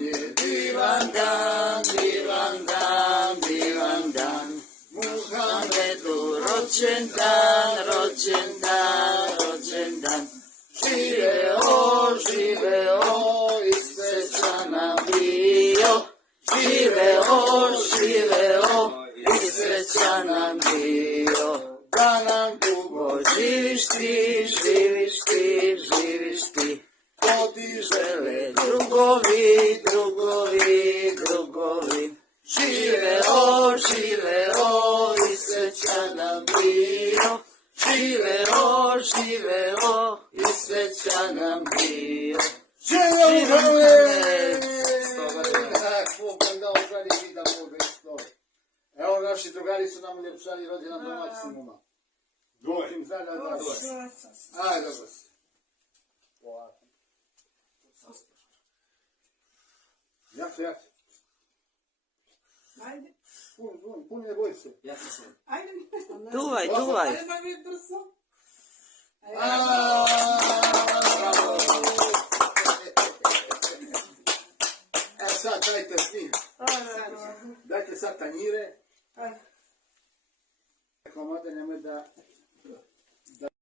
je divan dan, divan dan, divan dan. Muhammedu rođen dan, rođen dan, rođen dan. Živeo, živeo, i sreća nam bio. Živeo, živeo, i sreća nam bio. Da nam dugo živiš ti, živiš ti, živiš ti. To ti žele drugovi, drugovi, drugovi. Živeo, živeo, i sreća nam bio. Živeo, živeo, i sreća nam bio. Živeo, živeo! Evo naši drugari su nam uljepšali rođendan do maksimuma. Doj. Ajde, dobro si. Jak? Ajde. Pun ne boj se. Ajde. Duvaj. Ajde, ma mi brzo. Sad dajte snim. Dajte sad tanjire. Komode, nemoj da